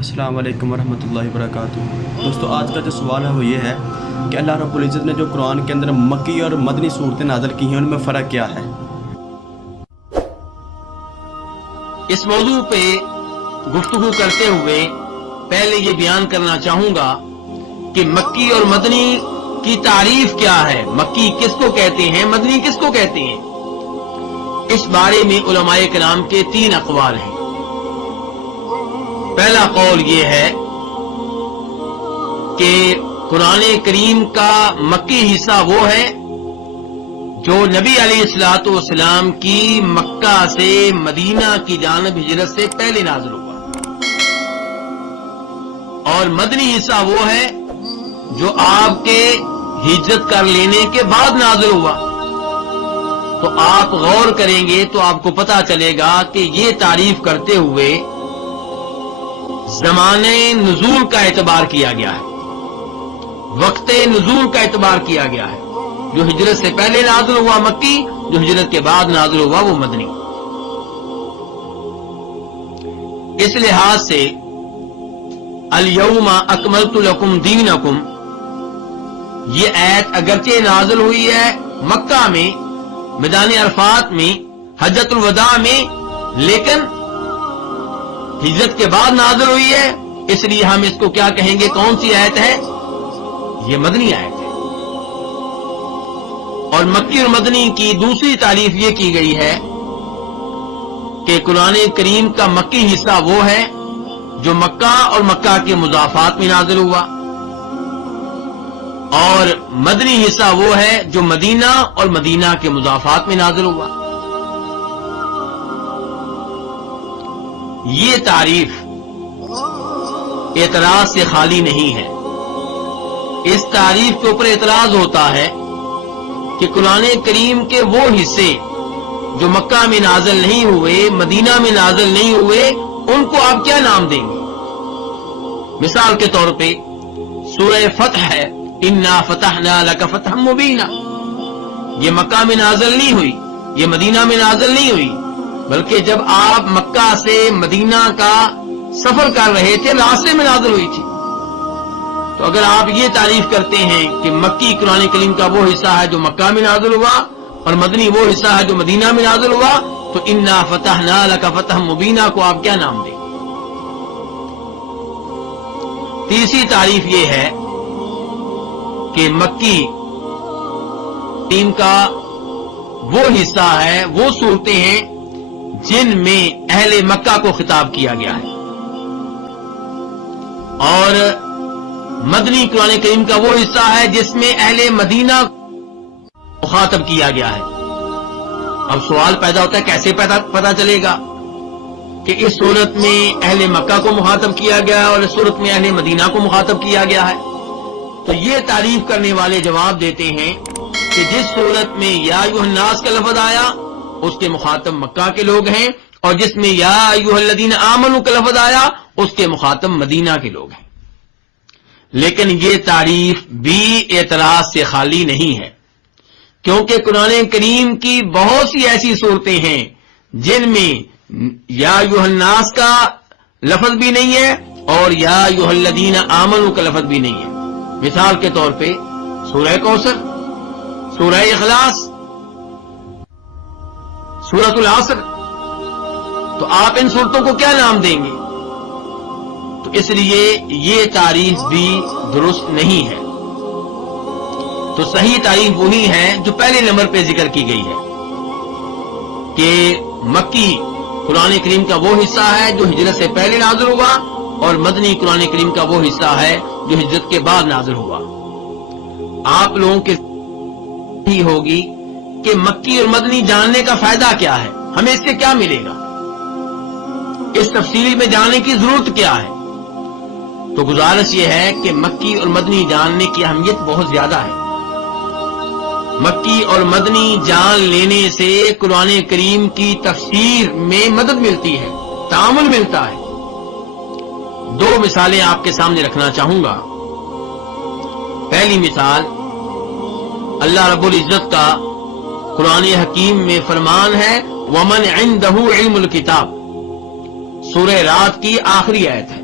السلام علیکم ورحمۃ اللہ وبرکاتہ۔ دوستو، آج کا جو سوال ہے وہ یہ ہے کہ اللہ رب العزت نے جو قرآن کے اندر مکی اور مدنی صورتیں نازل کی ہیں ان میں فرق کیا ہے؟ اس موضوع پہ گفتگو کرتے ہوئے پہلے یہ بیان کرنا چاہوں گا کہ مکی اور مدنی کی تعریف کیا ہے، مکی کس کو کہتے ہیں، مدنی کس کو کہتے ہیں۔ اس بارے میں علماء کرام کے 3 اقوال ہیں۔ پہلا قول یہ ہے کہ قرآن کریم کا مکی حصہ وہ ہے جو نبی علیہ الصلوۃ والسلام کی مکہ سے مدینہ کی جانب ہجرت سے پہلے نازل ہوا، اور مدنی حصہ وہ ہے جو آپ کے ہجرت کر لینے کے بعد نازل ہوا۔ تو آپ غور کریں گے تو آپ کو پتہ چلے گا کہ یہ تعریف کرتے ہوئے زمانے نزول کا اعتبار کیا گیا ہے، وقت نزول کا اعتبار کیا گیا ہے۔ جو ہجرت سے پہلے نازل ہوا مکی، جو ہجرت کے بعد نازل ہوا وہ مدنی۔ اس لحاظ سے الیوم اکملت لکم دینکم، یہ آیت اگرچہ نازل ہوئی ہے مکہ میں، میدان عرفات میں، حجۃ الوداع میں، لیکن ہجرت کے بعد نازل ہوئی ہے، اس لیے ہم اس کو کیا کہیں گے، کون سی آیت ہے؟ یہ مدنی آیت ہے۔ اور مکی اور مدنی کی دوسری تعریف یہ کی گئی ہے کہ قرآن کریم کا مکی حصہ وہ ہے جو مکہ اور مکہ کے مضافات میں نازل ہوا، اور مدنی حصہ وہ ہے جو مدینہ اور مدینہ کے مضافات میں نازل ہوا۔ یہ تعریف اعتراض سے خالی نہیں ہے۔ اس تعریف کے اوپر اعتراض ہوتا ہے کہ قرآن کریم کے وہ حصے جو مکہ میں نازل نہیں ہوئے، مدینہ میں نازل نہیں ہوئے، ان کو آپ کیا نام دیں گے؟ مثال کے طور پہ سورہ فتح ہے، انا فتحنا لک فتحا مبینا، یہ مکہ میں نازل نہیں ہوئی، یہ مدینہ میں نازل نہیں ہوئی، بلکہ جب آپ مکہ سے مدینہ کا سفر کر رہے تھے راستے میں نازل ہوئی تھی۔ تو اگر آپ یہ تعریف کرتے ہیں کہ مکی قرآن کریم کا وہ حصہ ہے جو مکہ میں نازل ہوا اور مدنی وہ حصہ ہے جو مدینہ میں نازل ہوا، تو انا فتحنا لک فتحا مبینا کو آپ کیا نام دیں؟ تیسری تعریف یہ ہے کہ مکی ٹیم کا وہ حصہ ہے، وہ صورتیں ہیں جن میں اہل مکہ کو خطاب کیا گیا ہے، اور مدنی قرآن کریم کا وہ حصہ ہے جس میں اہل مدینہ مخاطب کیا گیا ہے۔ اب سوال پیدا ہوتا ہے کیسے پتا چلے گا کہ اس صورت میں اہل مکہ کو مخاطب کیا گیا ہے اور اس صورت میں اہل مدینہ کو مخاطب کیا گیا ہے؟ تو یہ تعریف کرنے والے جواب دیتے ہیں کہ جس صورت میں یا ایھا الناس کا لفظ آیا اس کے مخاطب مکہ کے لوگ ہیں، اور جس میں یا ایھا الذین آمنوا کا لفظ آیا اس کے مخاطب مدینہ کے لوگ ہیں۔ لیکن یہ تعریف بھی اعتراض سے خالی نہیں ہے، کیونکہ قرآن کریم کی بہت سی ایسی صورتیں ہیں جن میں یا ایھا الناس کا لفظ بھی نہیں ہے اور یا ایھا الذین آمنوا کا لفظ بھی نہیں ہے۔ مثال کے طور پہ سورہ کوثر، سورہ اخلاص، سورۃ العصر، تو آپ ان صورتوں کو کیا نام دیں گے؟ تو اس لیے یہ تعریف بھی درست نہیں ہے۔ تو صحیح تعریف وہی ہے جو پہلے نمبر پہ ذکر کی گئی ہے کہ مکی قرآن کریم کا وہ حصہ ہے جو ہجرت سے پہلے نازل ہوا، اور مدنی قرآن کریم کا وہ حصہ ہے جو ہجرت کے بعد نازل ہوا۔ آپ لوگوں کے ہی ہوگی کہ مکی اور مدنی جاننے کا فائدہ کیا ہے، ہمیں اس سے کیا ملے گا، اس تفصیل میں جاننے کی ضرورت کیا ہے؟ تو گزارش یہ ہے کہ مکی اور مدنی جاننے کی اہمیت بہت زیادہ ہے۔ مکی اور مدنی جان لینے سے قرآن کریم کی تفسیر میں مدد ملتی ہے، تعامل ملتا ہے۔ 2 مثالیں آپ کے سامنے رکھنا چاہوں گا۔ پہلی مثال، اللہ رب العزت کا قرآن حکیم میں فرمان ہے وَمَنْ عِنْدَهُ عِلْمُ الْكِتَابِ، سورہ رات کی آخری آیت ہے۔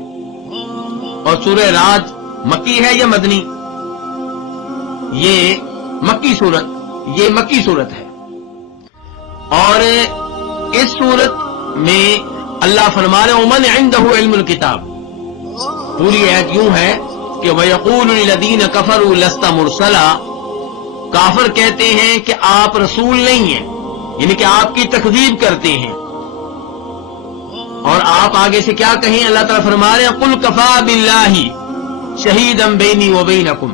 اور سورہ رعد مکی ہے یا مدنی؟ یہ مکی صورت ہے. اور اس صورت میں اللہ فرما رہے ومن عنده علم الکتاب. پوری آیت یوں ہے کہ وَيَقُولُ لِلَّذِينَ كَفَرُوا لَسْتَ مُرْسَلًا. کافر کہتے ہیں کہ آپ رسول نہیں ہیں، یعنی کہ آپ کی تکذیب کرتے ہیں. اور آپ آگے سے کیا کہیں؟ اللہ تعالیٰ فرما رہے ہیں قُلْ كَفَىٰ بِاللَّهِ شَهِيدًا بَيْنِي وَبَيْنَكُمْ.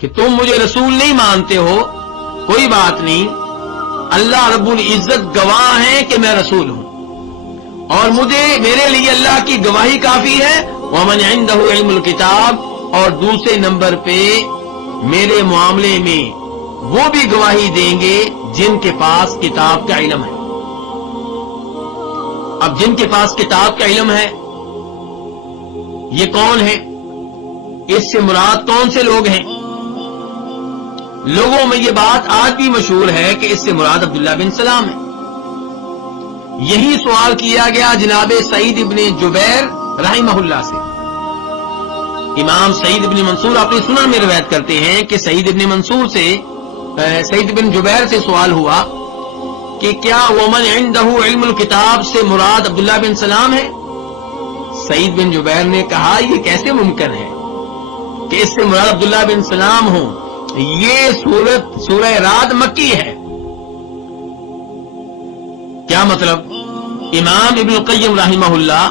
کہ تم مجھے رسول نہیں مانتے ہو، کوئی بات نہیں، اللہ رب العزت گواہ ہے کہ میں رسول ہوں، اور میرے لیے اللہ کی گواہی کافی ہے. وَمَنْ عِنْدَهُ عِلْمُ الْكِتَابِ. اور دوسرے نمبر پہ میرے معاملے میں وہ بھی گواہی دیں گے جن کے پاس کتاب کا علم ہے. اب جن کے پاس کتاب کا علم ہے یہ کون ہے؟ اس سے مراد کون سے لوگ ہیں؟ لوگوں میں یہ بات آج بھی مشہور ہے کہ اس سے مراد عبداللہ بن سلام ہے. یہی سوال کیا گیا جناب سعید ابن جبیر رحمہ اللہ سے. امام سعید ابن منصور اپنی سنن میں روایت کرتے ہیں کہ سعید ابن جبیر سے سوال ہوا کہ کیا ومن عنده علم الکتاب سے مراد عبداللہ بن سلام ہے؟ سعید بن جبیر نے کہا یہ کیسے ممکن ہے کہ اس سے مراد عبداللہ بن سلام ہوں؟ یہ سورہ رعد مکی ہے. کیا مطلب؟ امام ابن القیم رحمہ اللہ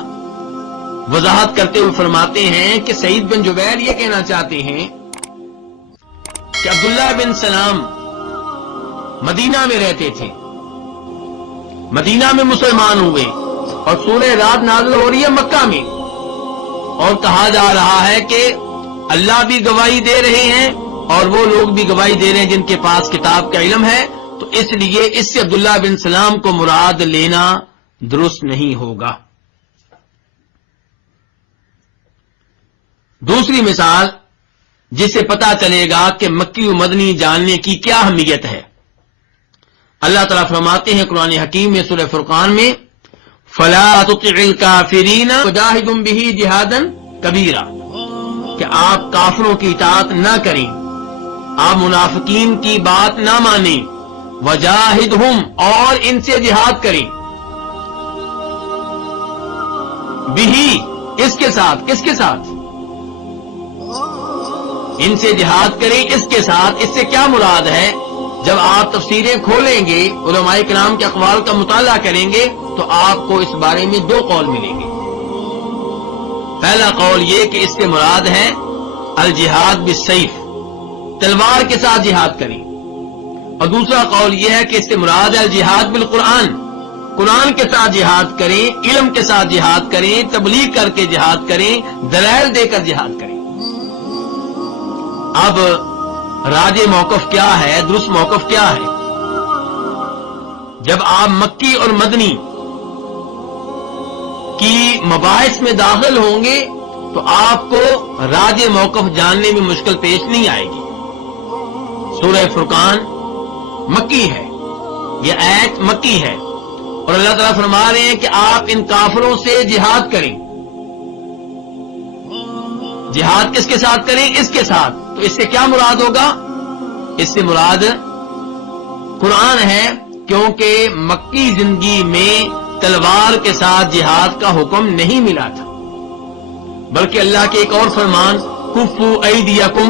وضاحت کرتے ہوئے فرماتے ہیں کہ سعید بن جبیر یہ کہنا چاہتے ہیں کہ عبداللہ بن سلام مدینہ میں رہتے تھے، مدینہ میں مسلمان ہوئے، اور سورہ رعد نازل ہو رہی ہے مکہ میں، اور کہا جا رہا ہے کہ اللہ بھی گواہی دے رہے ہیں اور وہ لوگ بھی گواہی دے رہے ہیں جن کے پاس کتاب کا علم ہے. تو اس لیے اس سے عبداللہ بن سلام کو مراد لینا درست نہیں ہوگا. دوسری مثال جس سے پتا چلے گا کہ مکی و مدنی جاننے کی کیا اہمیت ہے، اللہ تعالیٰ فرماتے ہیں قرآن حکیم میں سورہ فرقان میں فَلَا تُطِعِ الْكَافِرِينَ وَجَاهِدْهُمْ بِهِ جِهَادًا كَبِيرًا. کہ آپ کافروں کی اطاعت نہ کریں، آپ منافقین کی بات نہ مانیں، وَجَاهِدْهُمْ اور ان سے جہاد کریں، بِهِ اس کے ساتھ، کس کے ساتھ؟ ان سے جہاد کریں اس کے ساتھ. اس سے کیا مراد ہے؟ جب آپ تفسیریں کھولیں گے، علماء کرام کے اقوال کا مطالعہ کریں گے تو آپ کو اس بارے میں دو قول ملیں گے. پہلا قول یہ کہ اس سے مراد ہے الجہاد بالسیف، تلوار کے ساتھ جہاد کریں، اور دوسرا قول یہ ہے کہ اس سے مراد ہے الجہاد بالقرآن، قرآن کے ساتھ جہاد کریں، علم کے ساتھ جہاد کریں، تبلیغ کر کے جہاد کریں، دلائل دے کر جہاد کریں. اب راج موقف کیا ہے، درست موقف کیا ہے؟ جب آپ مکی اور مدنی کی مباحث میں داخل ہوں گے تو آپ کو راج موقف جاننے میں مشکل پیش نہیں آئے گی. سورہ فرقان مکی ہے، یہ آیت مکی ہے، اور اللہ تعالیٰ فرما رہے ہیں کہ آپ ان کافروں سے جہاد کریں. جہاد کس کے ساتھ کریں؟ اس کے ساتھ. تو اس سے کیا مراد ہوگا؟ اس سے مراد قرآن ہے، کیونکہ مکی زندگی میں تلوار کے ساتھ جہاد کا حکم نہیں ملا تھا، بلکہ اللہ کے ایک اور فرمان کفو ایدیکم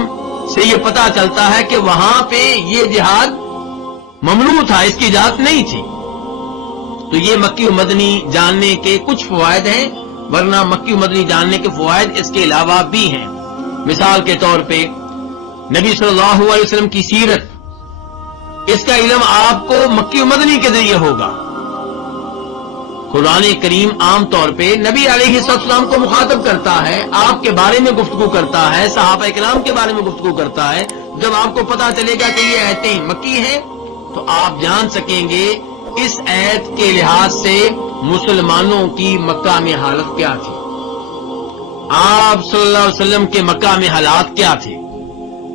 سے یہ پتا چلتا ہے کہ وہاں پہ یہ جہاد ممنوع تھا، اس کی اجازت نہیں تھی. تو یہ مکی و مدنی جاننے کے کچھ فوائد ہیں، ورنہ مکی و مدنی جاننے کے فوائد اس کے علاوہ بھی ہیں. مثال کے طور پہ نبی صلی اللہ علیہ وسلم کی سیرت، اس کا علم آپ کو مکی و مدنی کے ذریعے ہوگا. قرآن کریم عام طور پہ نبی علیہ السلام کو مخاطب کرتا ہے، آپ کے بارے میں گفتگو کرتا ہے، صحابہ کرام کے بارے میں گفتگو کرتا ہے. جب آپ کو پتا چلے گا کہ یہ آیتیں مکی ہیں تو آپ جان سکیں گے اس آیت کے لحاظ سے مسلمانوں کی مکہ میں حالت کیا تھی، آپ صلی اللہ علیہ وسلم کے مکہ میں حالات کیا تھے.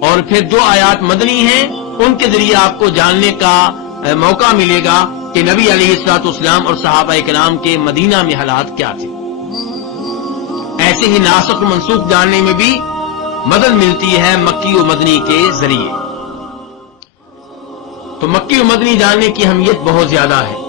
اور پھر دو آیات مدنی ہیں، ان کے ذریعے آپ کو جاننے کا موقع ملے گا کہ نبی علیہ الصلوۃ والسلام اور صحابہ کرام کے مدینہ میں حالات کیا تھے. ایسے ہی ناسخ و منسوخ جاننے میں بھی مدد ملتی ہے مکی و مدنی کے ذریعے. تو مکی و مدنی جاننے کی اہمیت بہت زیادہ ہے.